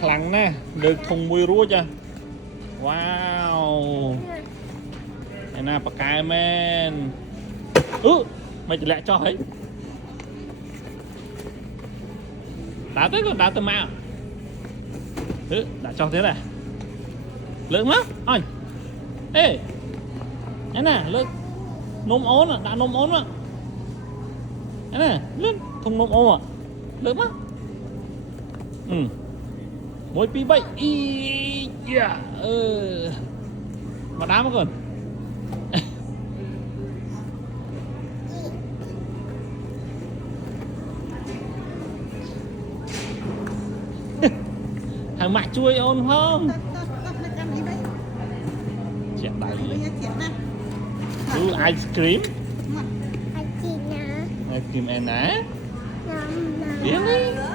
ខ្លាំងណាស់លើកធុងមួយរួចហ៎វ៉ាវឯណាប៉ាកែមែនមិនតម្លាក់ចោះហីដើរទៅក៏ដើរទៅមកដាក់ចោះទៀតហ៎លើកមកអញអេឯណាលើកនំអូនដាក់នំអូនមកឯណាលើកធុងនំអូនលើកមក1 2 3អ៊ីយ៉ាមកដើមមកកូនហើយម៉ាក់ជួយអូនផងជាក់ដៃអាយស្គ្រីមអាយស្គ្រីមឯណា Really?